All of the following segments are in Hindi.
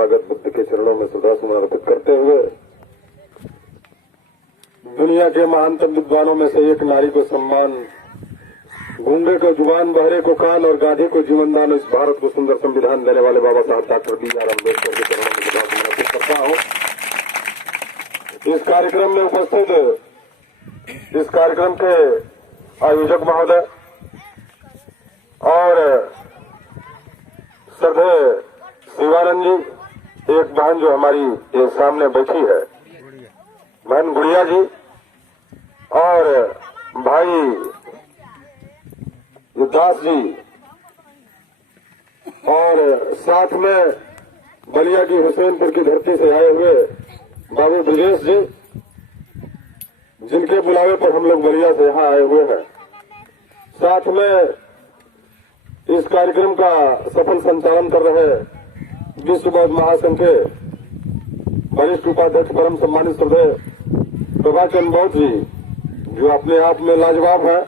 तथागत बुद्ध के चरणों में श्रद्धासुमन अर्पित करते हुए दुनिया के महानतम विद्वानों में से एक नारी को सम्मान, गूंगे को जुबान, बहरे को कान और गांधी को जीवन दान, इस भारत को सुंदर संविधान देने वाले बाबा साहब डॉक्टर बी.आर. अम्बेडकर के चरणों में श्रद्धासुमन अर्पित करता हूं। इस कार्यक्रम में उपस्थित इस कार्यक्रम के आयोजक महोदय और श्रद्धेय शिवानंद जी, एक बहन जो हमारी ये सामने बैठी है, बहन गुड़िया जी, और भाई दास जी, और साथ में बलिया की हुसैनपुर की धरती से आए हुए बाबू ब्रजेश जी, जिनके बुलावे पर हम लोग बलिया से यहाँ आए हुए हैं। साथ में इस कार्यक्रम का सफल संचालन कर रहे विश्व बौद्ध महासंघ के वरिष्ठ उपाध्यक्ष परम सम्मानित श्रद्धेय प्रभाचंद बौद्ध जी, जो अपने आप में लाजवाब है,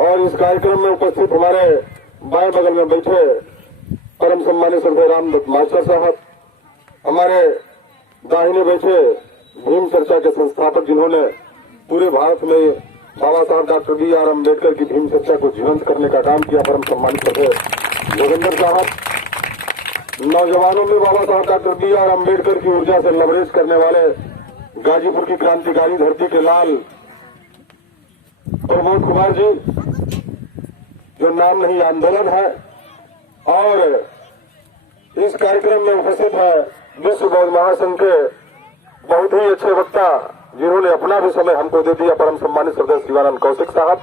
और इस कार्यक्रम में उपस्थित हमारे बाएं बगल में बैठे परम सम्मानित श्रद्धेय रामदत्त मास्टर साहब, हमारे दाहिने बैठे भीम चर्चा के संस्थापक, जिन्होंने पूरे भारत में बाबा साहब डॉक्टर बी.आर. अम्बेडकर की भीम चर्चा को जीवंत करने का काम किया, परम सम्मानित श्रद्धेय जोगिंदर साहब। नौजवानों में बाबा साहब डॉक्टर बी.आर. अम्बेडकर की ऊर्जा से लबरेज करने वाले गाजीपुर की क्रांतिकारी धरती के लाल प्रमोद कुमार जी, जो नाम नहीं आंदोलन है। और इस कार्यक्रम में उपस्थित है विश्व बौद्ध महासंघ के बहुत ही अच्छे वक्ता, जिन्होंने अपना भी समय हमको दे दिया, परम सम्मानित श्रद्धेय शिवानंद कौशिक साहब,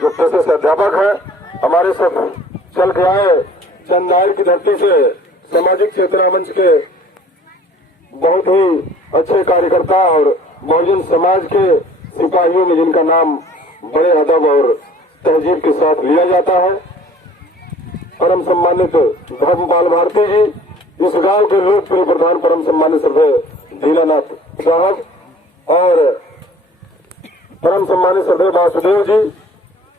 जो पेशे से अध्यापक है, हमारे सब चल के आए चंदायर की धरती से सामाजिक चेतना मंच के बहुत ही अच्छे कार्यकर्ता और बहुजन समाज के सिपाहियों में जिनका नाम बड़े अदब और तहजीब के साथ लिया जाता है, परम सम्मानित धर्मपाल भारती जी, इस गांव के लोकप्रिय प्रधान परम सम्मानित श्रद्धेय दीनानाथ साहब, और परम सम्मानित श्रद्धेय वासुदेव जी,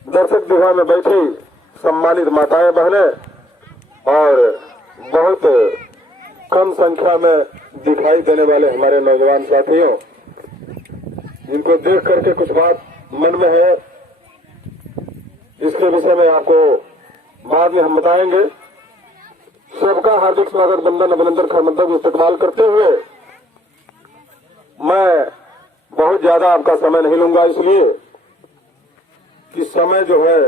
दर्शक दीर्घा में बैठी सम्मानित माताएं बहनें, और बहुत कम संख्या में दिखाई देने वाले हमारे नौजवान साथियों, जिनको देख करके कुछ बात मन में है, इसके विषय में आपको बाद में हम बताएंगे। सबका हार्दिक स्वागत, वंदन, अभिनंदन, खरमंदन इस्तकबाल करते हुए मैं बहुत ज्यादा आपका समय नहीं लूंगा, इसलिए कि समय जो है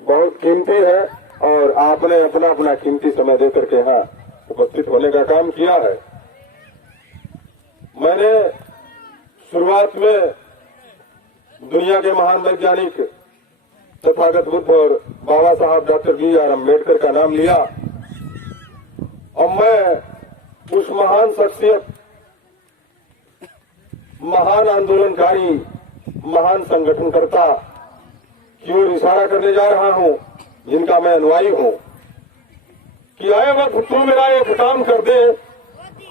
बहुत कीमती है और आपने अपना अपना कीमती समय देकर के यहाँ उपस्थित होने का काम किया है। मैंने शुरुआत में दुनिया के महान वैज्ञानिक तथागत बुद्ध और बाबा साहब डॉक्टर बी.आर. अम्बेडकर का नाम लिया, और मैं उस महान शख्सियत, महान आंदोलनकारी, महान संगठनकर्ता की ओर इशारा करने जा रहा हूं, जिनका मैं अनुयायी हूं, कि आए वक्त तू मेरा एक काम कर दे,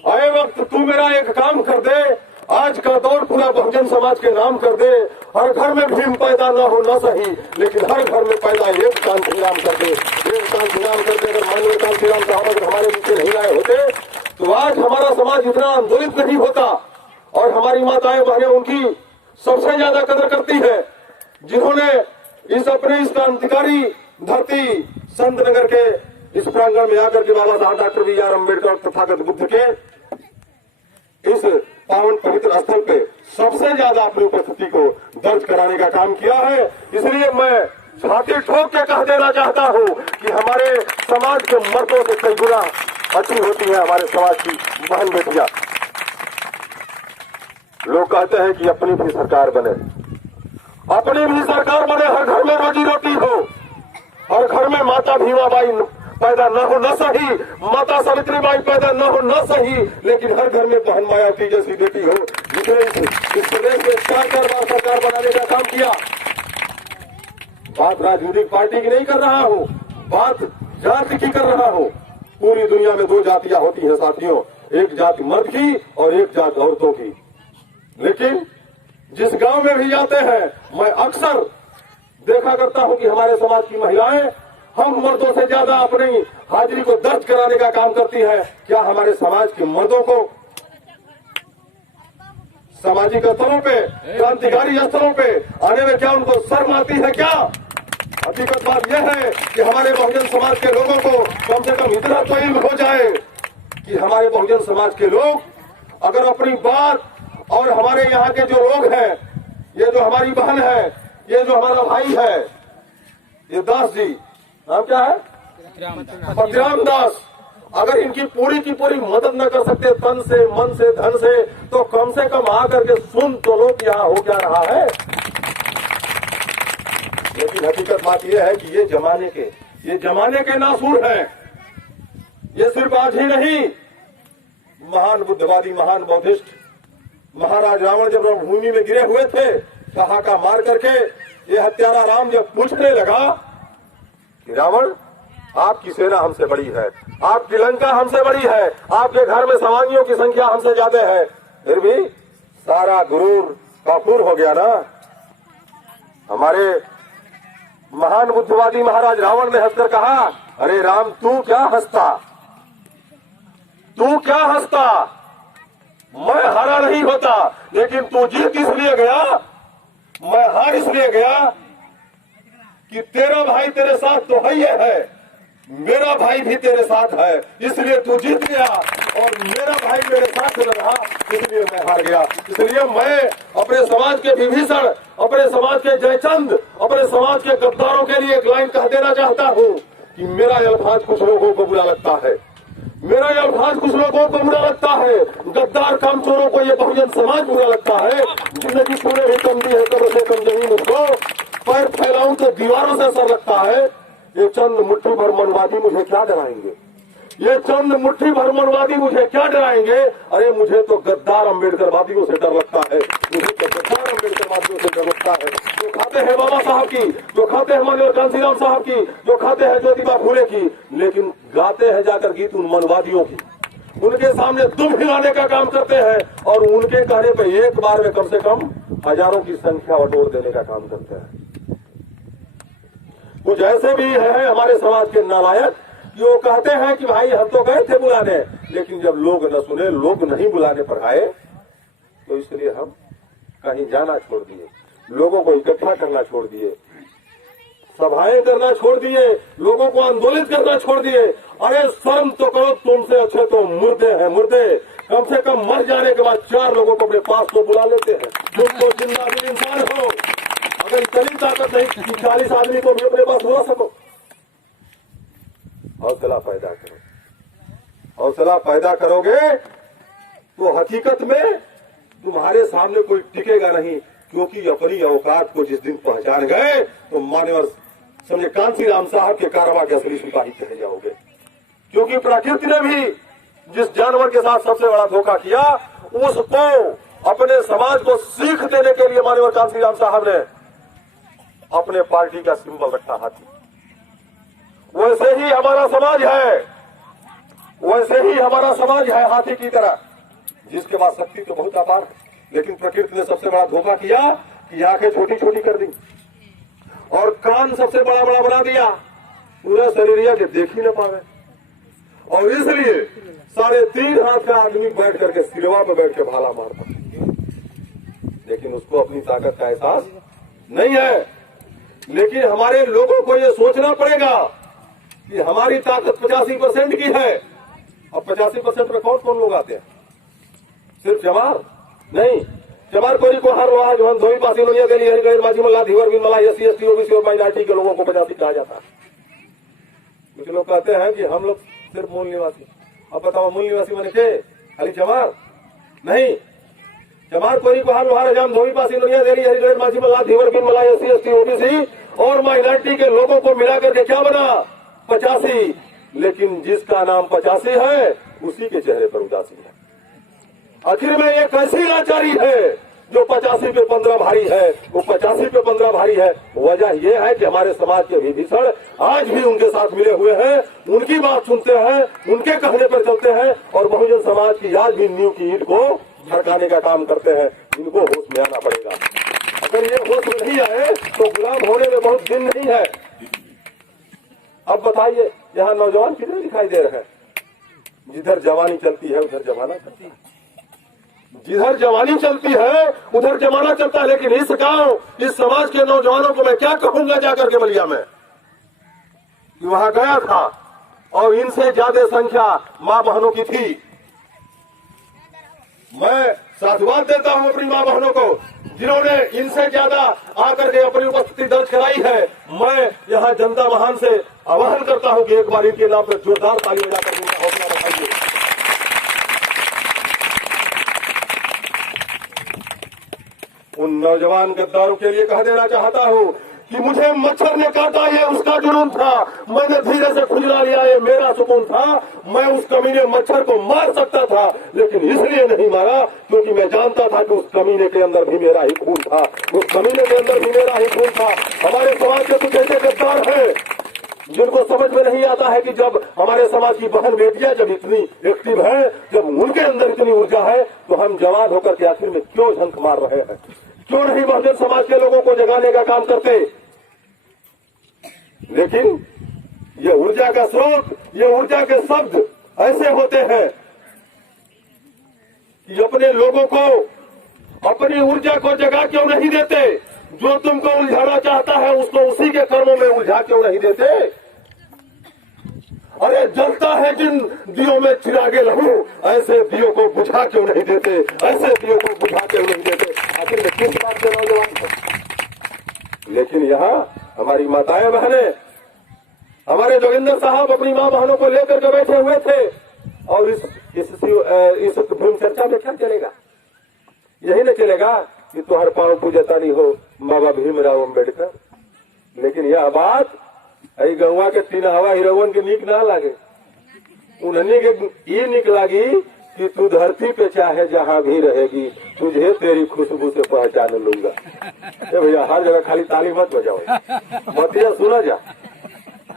आए वक्त तू मेरा एक काम कर दे, आज का दौर पूरा बहुजन समाज के नाम कर दे। हर घर में भीम पैदा न हो न सही, लेकिन हर घर में पैदा एक कांतिराम कर दे, एक कांतिराम कर दे। अगर माननीय कांतिराम साहब अगर हमारे पीछे नहीं आए होते तो आज हमारा समाज इतना आंदोलित नहीं होता। और हमारी माताएं बहनें उनकी सबसे ज्यादा कदर करती है, जिन्होंने इस अपने इस क्रांतिकारी धरती संत नगर के इस प्रांगण में आकर के बाबा साहब डॉक्टर बी.आर. अम्बेडकर तथागत बुद्ध के इस पावन पवित्र स्थल पे सबसे ज्यादा अपनी उपस्थिति को दर्ज कराने का काम किया है। इसलिए मैं छाती ठोक के कह देना चाहता हूं कि हमारे समाज के मर्दों से कई गुना अच्छी होती है हमारे समाज की बहन बेटियां। लोग कहते हैं कि अपनी भी सरकार बने, अपनी भी सरकार बने, हर घर में रोजी रोटी हो, हर घर में माता भीमाबाई पैदा न हो न सही, माता सावित्रीबाई पैदा न हो न सही, लेकिन हर घर में बहन मायावती जैसी बेटी हो, जिसने इस प्रदेश में 4 बार सरकार बनाने का काम किया। बात राजनीतिक पार्टी की नहीं कर रहा हूँ, बात जाति की कर रहा हूँ। पूरी दुनिया में 2 जातियां होती हैं साथियों, एक जाति मर्द की और एक जाति औरतों की। लेकिन जिस गांव में भी जाते हैं, मैं अक्सर देखा करता हूं कि हमारे समाज की महिलाएं हम मर्दों से ज्यादा अपनी हाजिरी को दर्ज कराने का काम करती है। क्या हमारे समाज के मर्दों को सामाजिक स्तरों पे, क्रांतिकारी स्तरों पे आने में क्या उनको शर्म आती है? क्या हकीकत बात यह है कि हमारे बहुजन समाज के लोगों को कम से कम इतना तो इल्म हो जाए कि हमारे बहुजन समाज के लोग अगर अपनी बात और हमारे यहाँ के जो लोग हैं, ये जो हमारी बहन है, ये जो हमारा भाई है, ये दास जी, नाम क्या है? पतिराम दास, अगर इनकी पूरी की पूरी मदद न कर सकते तन से, मन से, धन से, तो कम से कम आकर के सुन तो लो कि यहाँ हो क्या रहा है। लेकिन हकीकत बात यह है कि ये जमाने के नासूर हैं। ये सिर्फ आज ही नहीं, महान बुद्धवादी, महान बौद्धिस्ट महाराज रावण जब रणभूमि में गिरे हुए थे, ठहाका मार करके ये हत्यारा राम जब पूछने लगा कि रावण, आपकी सेना हमसे बड़ी है, आपकी लंका हमसे बड़ी है, आपके घर में सवांगियों की संख्या हमसे ज्यादा है, फिर भी सारा गुरूर काफूर हो गया ना। हमारे महान बुद्धवादी महाराज रावण ने हंसकर कहा, अरे राम, तू क्या हंसता, मैं हारा नहीं होता, लेकिन तू जीत इसलिए गया, मैं हार इसलिए गया कि तेरा भाई तेरे साथ तो है, मेरा भाई भी तेरे साथ है, इसलिए तू जीत गया, और मेरा भाई मेरे साथ न रहा, इसलिए मैं हार गया। इसलिए मैं अपने समाज के विभीषण, अपने समाज के जयचंद, अपने समाज के गद्दारों के लिए एक लाइन कह देना चाहता हूँ कि मेरा अल्फाज कुछ लोगों को बुरा लगता है, गद्दार कामचोरों को ये बहुजन समाज बुरा लगता है। जिंदगी पूरे भी कम दी है, कम से कम जमीन उसको पैर फैलाऊं तो दीवारों से असर लगता है। ये चंद मुट्ठी भर मनवादी मुझे क्या डराएंगे, अरे मुझे तो गद्दार अम्बेडकरवादियों से डर लगता है, जो खाते हैं बाबा साहब की, जो खाते हैं माननीय कांसीराम साहब की, जो खाते हैं ज्योतिबा फूले की, लेकिन गाते हैं जाकर गीत उन मनवादियों की, उनके सामने दुम हिलाने का काम करते हैं, और उनके कहने पर एक बार में कम से कम हजारों की संख्या बटोर देने का काम करते हैं। कुछ ऐसे भी हैं हमारे समाज के नालायक, जो कहते हैं कि भाई हम तो गए थे बुलाने, लेकिन जब लोग न सुने, लोग नहीं बुलाने पर आए, तो इसलिए हम कहीं जाना छोड़ दिए, लोगों को इकट्ठा करना छोड़ दिए, सभाएं करना छोड़ दिए, लोगों को आंदोलित करना छोड़ दिए। अरे शर्म तो करो, तुमसे अच्छे तो मुर्दे हैं, मुर्दे। कम से कम मर जाने के बाद 4 लोगों को अपने पास तो बुला लेते हैं, तुमको जिंदा भी इंसान हो, अगर इतनी ताकत नहीं कि 40 आदमी को भी अपने पास बुला सको। हौसला पैदा करोगे तो हकीकत में तुम्हारे सामने कोई टिकेगा नहीं, क्योंकि अपनी औकात को जिस दिन पहचान गए तो मान्यवर समझे कांसीराम साहब के कारवा के असली सिपाही कहे जाओगे। क्योंकि प्रकृति ने भी जिस जानवर के साथ सबसे बड़ा धोखा किया, उसको अपने समाज को सीख देने के लिए मान्यवर कांसीराम साहब ने अपने पार्टी का सिंबल रखा हाथी। वैसे ही हमारा समाज है हाथी की तरह, जिसके पास शक्ति तो बहुत अपार है, लेकिन प्रकृति ने सबसे बड़ा धोखा किया कि आंखें छोटी छोटी कर दी और कान सबसे बड़ा बड़ा बना दिया, पूरा शरीर के देख ही न पावे, और इसलिए 3.5 हाथ का आदमी बैठ करके सिलवा पे बैठ के भाला मारता, लेकिन उसको अपनी ताकत का एहसास नहीं है। लेकिन हमारे लोगों को ये सोचना पड़ेगा कि हमारी ताकत 85% की है। अब 85% में कौन कौन लोग आते हैं? सिर्फ चमार नहीं, चमार कोरी को हर वहां जो धोई पासी लोनिया के लिए हरिगढ़ माझी मल्ला धीवर बिन मला एससी एसटी ओबीसी और माइनॉरिटी के लोगों को 85 कहा जाता है। कुछ लोग कहते हैं कि हम लोग सिर्फ मूल निवासी। अब बताओ मूल निवासी माने के खाली चमार नहीं, चमार कोरी को हर वहां जाम धोई पासी लोनिया देली हरिगढ़ माझी मल्ला धीवर बिन मला एससी एसटी ओबीसी और माइनॉरिटी के लोगों को मिलाकर के क्या बना? 85। लेकिन जिसका नाम 85 है उसी के चेहरे पर उदासी है। आखिर में ये कैसी लाचारी है जो 85 पे 15 भारी है? वो 85 पे 15 भारी है, वजह यह है कि हमारे समाज के विभीषण आज भी उनके साथ मिले हुए हैं, उनकी बात सुनते हैं, उनके कहने पर चलते हैं, और बहुजन समाज की आज भी नींव की ईंट को झटकाने का काम करते हैं। इनको होश में आना पड़ेगा। अगर ये होश में नहीं आए तो गुलाम होने में बहुत दिन नहीं है। अब बताइए यहाँ नौजवान कितने दिखाई दे रहे हैं? जिधर जवानी चलती है उधर जमाना चलती है, जिधर जवानी चलती है उधर जमाना चलता है। लेकिन इस गांव, इस समाज के नौजवानों को मैं क्या कहूंगा जाकर के बलिया में, कि वहां गया था और इनसे ज्यादा संख्या मां बहनों की थी। मैं साधुवाद देता हूं अपनी मां बहनों को जिन्होंने इनसे ज्यादा आकर के अपनी उपस्थिति दर्ज कराई है। मैं यहाँ जनता महान से आह्वान करता हूं कि एक बार इनके नाम पर जोरदार ताली बजाकर उनका हौसला बढ़ाइए। उन नौजवान गद्दारों के लिए कह देना चाहता हूं कि मुझे मच्छर ने काटा, ये उसका जुनून था, मैंने धीरे से खुजला लिया, ये मेरा सुकून था। मैं उस कमीने मच्छर को मार सकता था, लेकिन इसलिए नहीं मारा क्योंकि मैं जानता था कि उस कमीने के अंदर भी मेरा ही खून था, उस कमीने के अंदर भी मेरा ही खून था। हमारे समाज के कुछ ऐसे गद्दार हैं जिनको समझ में नहीं आता है कि जब हमारे समाज की बहन बेटियां जब इतनी एक्टिव है, जब उनके अंदर इतनी ऊर्जा है, तो हम जवान होकर के आखिर में क्यों झंक मार रहे हैं? क्यों नहीं बहुजन समाज के लोगों को जगाने का काम करते? लेकिन ये ऊर्जा का स्रोत, ये ऊर्जा के शब्द ऐसे होते हैं कि अपने लोगों को अपनी ऊर्जा को जगा क्यों नहीं देते? जो तुमको उलझाना चाहता है उसको उसी के कर्मों में उलझा क्यों नहीं देते? अरे जलता है जिन दियों में चिरागे लहू, ऐसे दियों को बुझा क्यों नहीं देते? ऐसे दियों को बुझा क्यों नहीं देते? आखिर में किस बात के नौजवान को? लेकिन यहाँ हमारी माताएं बहनें, हमारे जोगिंदर साहब अपनी मां बहनों को लेकर के बैठे हुए थे। और इस फिल्म चर्चा में क्या चलेगा? यही न चलेगा कि तुहर पांव पूजतानी हो बाबा भीमराव अम्बेडकर। लेकिन यह बात आई गौवा के तीन हवा हीरोवन के नीक ना लागे, उन्हें के ये निक लागी कि तू धरती पे चाहे जहां भी रहेगी, तुझे तेरी खुशबू से पहचान लूंगा। भैया हर जगह खाली ताली मत बजाओ, बतिया सुना जा।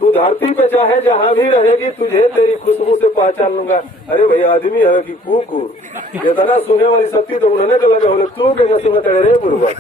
तू धरती पे चाहे जहां भी रहेगी, तुझे तेरी खुशबू से पहचान लूंगा। अरे भैया आदमी है कि कुकुर, इतना सुने वाली शक्ति तो उन्होंने तो लगे हो, तू के सुनते रे बुर्बक।